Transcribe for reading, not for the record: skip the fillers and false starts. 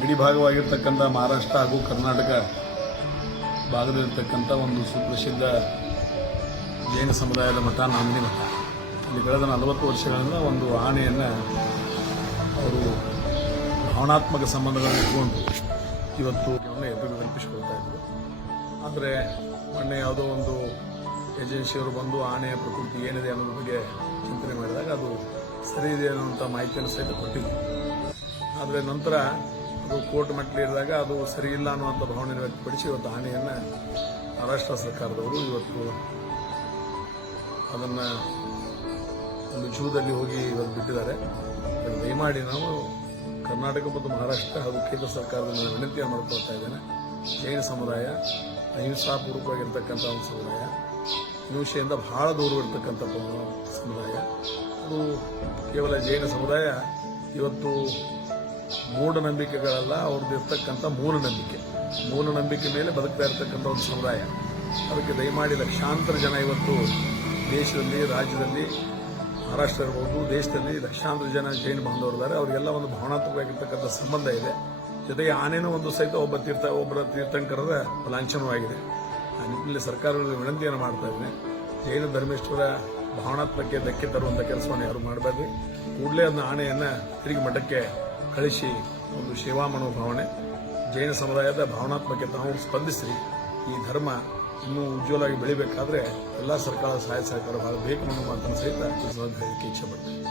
ಗಡಿ ಭಾಗವಾಗಿರ್ತಕ್ಕಂಥ ಮಹಾರಾಷ್ಟ್ರ ಹಾಗೂ ಕರ್ನಾಟಕ ಭಾಗದಲ್ಲಿರ್ತಕ್ಕಂಥ ಒಂದು ಸುಪ್ರಸಿದ್ಧ ಜೈನ ಸಮುದಾಯದ ಮಠ ನಾಮಿನಿ ಮಠ. ಇಲ್ಲಿ ಕಳೆದ 40 ವರ್ಷಗಳಿಂದ ಒಂದು ಆನೆಯನ್ನು ಅವರು ಭಾವನಾತ್ಮಕ ಸಂಬಂಧಗಳನ್ನು ಇಟ್ಕೊಂಡು ಇವತ್ತು ಎದುರು ಕಲ್ಪಿಸಿಕೊಳ್ತಾ ಇದ್ರು. ಆದರೆ ಮೊನ್ನೆ ಯಾವುದೋ ಒಂದು ಏಜೆನ್ಸಿಯವರು ಬಂದು ಆನೆಯ ಪ್ರಕೃತಿ ಏನಿದೆ ಅನ್ನೋದ್ರ ಬಗ್ಗೆ ಚಿಂತನೆ ಮಾಡಿದಾಗ ಅದು ಸರಿ ಇದೆ ಅನ್ನುವಂಥ ಮಾಹಿತಿಯನ್ನು ಸಹಿತ ಕೊಟ್ಟಿದ್ರು. ಆದರೆ ನಂತರ ಅದು ಕೋರ್ಟ್ ಮೆಟ್ಟಿಲಿರಿದಾಗ ಅದು ಸರಿ ಇಲ್ಲ ಅನ್ನುವಂಥ ಭಾವನೆಯನ್ನು ವ್ಯಕ್ತಪಡಿಸಿ ಇವತ್ತು ಆನೆಯನ್ನು ಮಹಾರಾಷ್ಟ್ರ ಸರ್ಕಾರದವರು ಇವತ್ತು ಅದನ್ನು ಒಂದು ಜೂದಲ್ಲಿ ಹೋಗಿ ಇವತ್ತು ಬಿಟ್ಟಿದ್ದಾರೆ. ದಯಮಾಡಿ ನಾವು ಕರ್ನಾಟಕ ಮತ್ತು ಮಹಾರಾಷ್ಟ್ರ ಹಾಗೂ ಕೇಂದ್ರ ಸರ್ಕಾರದ ಮೇಲೆ ವಿನಂತಿಯನ್ನು ಮಾಡಿಕೊಳ್ತಾ ಇದ್ದೇನೆ. ಜೈನ ಸಮುದಾಯ ಅಹಿಂಸಾಪೂರ್ವಕವಾಗಿರ್ತಕ್ಕಂಥ ಒಂದು ಸಮುದಾಯ, ಹಿಂಸೆಯಿಂದ ಬಹಳ ದೂರವಿರ್ತಕ್ಕಂಥ ಸಮುದಾಯ. ಅದು ಕೇವಲ ಜೈನ ಸಮುದಾಯ ಇವತ್ತು ಮೂಢನಂಬಿಕೆಗಳಲ್ಲ, ಅವ್ರದ್ದು ಇರ್ತಕ್ಕಂಥ ಮೂಢನಂಬಿಕೆ ಮೇಲೆ ಬದುಕ್ತಾ ಇರತಕ್ಕಂಥ ಒಂದು ಸಮುದಾಯ. ಅದಕ್ಕೆ ದಯಮಾಡಿ ಲಕ್ಷಾಂತರ ಜನ ಇವತ್ತು ದೇಶದಲ್ಲಿ, ರಾಜ್ಯದಲ್ಲಿ, ಮಹಾರಾಷ್ಟ್ರ ಇರ್ಬೋದು, ದೇಶದಲ್ಲಿ ಲಕ್ಷಾಂತರ ಜನ ಜೈನ ಬಾಂಧವರಿದ್ದಾರೆ. ಅವರಿಗೆಲ್ಲ ಒಂದು ಭಾವನಾತ್ಮಕವಾಗಿರ್ತಕ್ಕಂಥ ಸಂಬಂಧ ಇದೆ. ಜೊತೆಗೆ ಆನೆನೂ ಒಂದು ಸಹಿತ ಒಬ್ಬರ ತೀರ್ಥಂಕರದ ಲಾಂಛನವಾಗಿದೆ. ಆ ನಿಟ್ಟಿನಲ್ಲಿ ಸರ್ಕಾರಗಳಿಗೆ ವಿನಂತಿಯನ್ನು ಮಾಡ್ತಾ ಇದ್ದೇನೆ. ಜೈನ ಧರ್ಮೇಶ್ವರ ಭಾವನಾತ್ಮಕ್ಕೆ ಧಕ್ಕೆ ತರುವಂಥ ಕೆಲಸವನ್ನು ಯಾರು ಮಾಡಬೇಡ್ರಿ. ಕೂಡಲೇ ಅದನ್ನ ಆನೆಯನ್ನು ತಿರುಗಿ ಮಠಕ್ಕೆ ಕಳಿಸಿ ಒಂದು ಸೇವಾ ಮನೋಭಾವನೆ, ಜೈನ ಸಮುದಾಯದ ಭಾವನಾತ್ಮಕ್ಕೆ ತಾವು ಸ್ಪಂದಿಸ್ರಿ. ಈ ಧರ್ಮ ಇನ್ನೂ ಉಜ್ವಲವಾಗಿ ಬೆಳಿಬೇಕಾದ್ರೆ ಎಲ್ಲ ಸರ್ಕಾರದ ಸಹಾಯ ಸಹಕಾರ ಬೇಕು ಅನ್ನೋ ಮಾತನ್ನು ಸಹಿತ ಹೇಳಲಿಕ್ಕೆ ಇಚ್ಛೆ ಪಡ್ತೇನೆ.